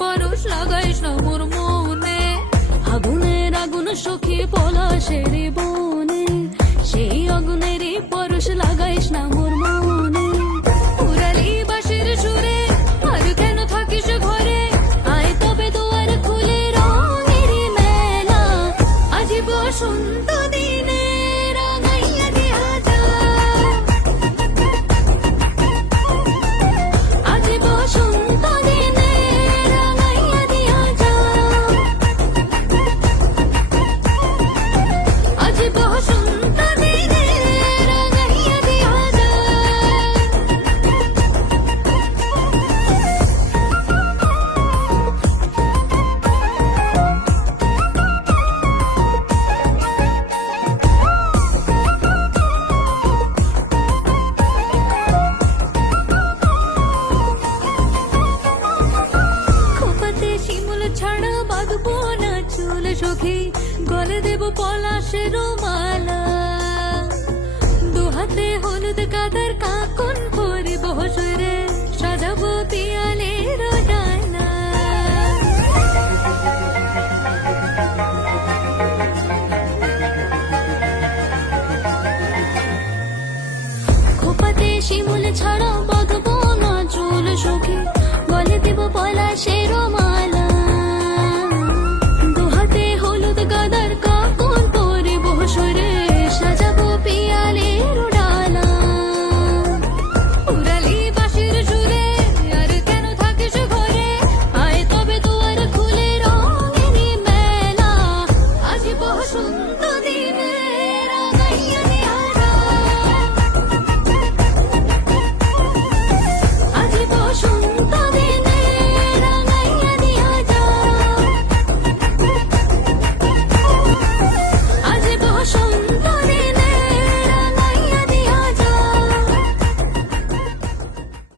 পরশ লাগাইস না মোর মনে, আগুনের আগুন সখী পলাশের বনে, সেই আগুনেরই পরশ লাগাইস না মোর মনে। উড়ালি বাঁশির সুরে আর কেন থাকিস ঘরে, আয় তবে দুয়ার খুলে রঙেরই মেলা, আজি বসন্ত দিনে রাঙাইয়া দিয়া যা, আজি বসন্ত দিনে রাঙাইয়া দিয়া যা, আজি বসন্ত দিনে রাঙাইয়া দিয়া যা। খোপাতে শিমুল ছাড়া বাঁধবো না চুল সখী, গলে দেব পলাশের মালা, দুহাতে হলুদ কাদার কাকন পরিব সুরে, সাজাবো পিয়ালের